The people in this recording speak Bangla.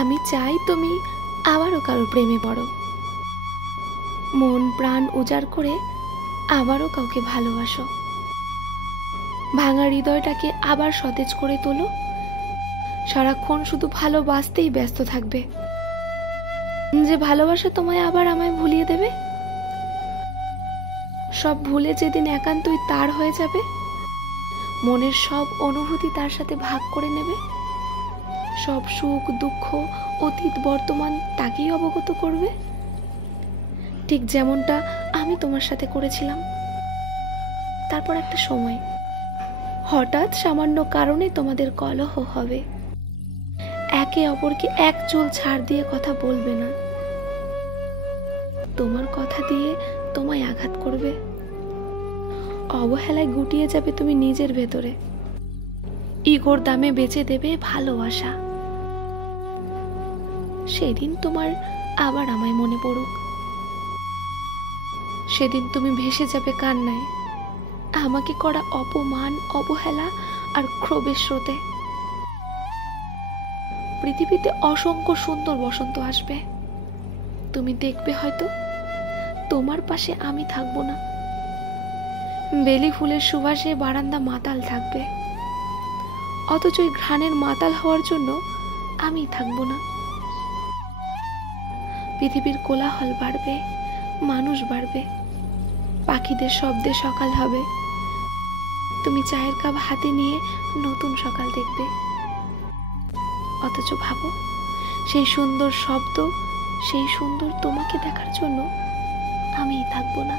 আমি চাই তুমি আবারও কারো প্রেমে পড়ো, মন প্রাণ উজাড় করে আবারও কাউকে ভালোবাসো, ভাঙা হৃদয়টাকে আবার সতেজ করে তোলো, সারাক্ষণ শুধু ভালোবাসতেই ব্যস্ত থাকবে। যে ভালোবাসা তোমায় আবার আমায় ভুলিয়ে দেবে, সব ভুলে যেদিন একান্তই তার হয়ে যাবে, মনের সব অনুভূতি তার সাথে ভাগ করে নেবে, সব সুখ দুঃখ অতীত বর্তমান তাকেই অবগত করবে, ঠিক যেমনটা আমি তোমার সাথে করেছিলাম। তারপর একটা সময় হঠাৎ সামান্য কারণে তোমাদের কলহ হবে, একে অপরকে এক চুল ছাড় দিয়ে কথা বলবে না, তোমার কথা দিয়ে তোমায় আঘাত করবে, অবহেলায় গুটিয়ে যাবে তুমি নিজের ভেতরে, ইগোর দামে বেচে দেবে ভালোবাসা। সেদিন তোমার আবার আমায় মনে পড়ুক, সেদিন তুমি ভেসে যাবে কান্নায়, আমাকে করা অপমান অবহেলা আর ক্ষোভের স্রোতে। পৃথিবীতে অসংখ্য সুন্দর বসন্ত আসবে, তুমি দেখবে হয়তো তোমার পাশে আমি থাকবো না, বেলি ফুলের সুবাসে বারান্দা মাতাল থাকবে, অথচ ওই ঘ্রাণের মাতাল হওয়ার জন্য আমি থাকবো না। পৃথিবীর কোলাহল বাড়বে, মানুষ বাড়বে, পাখিদের শব্দে সকাল হবে, তুমি চায়ের কাপ হাতে নিয়ে নতুন সকাল দেখবে, অথচ ভাবো সেই সুন্দর শব্দ, সেই সুন্দর তোমাকে দেখার জন্য আমিই থাকবো না।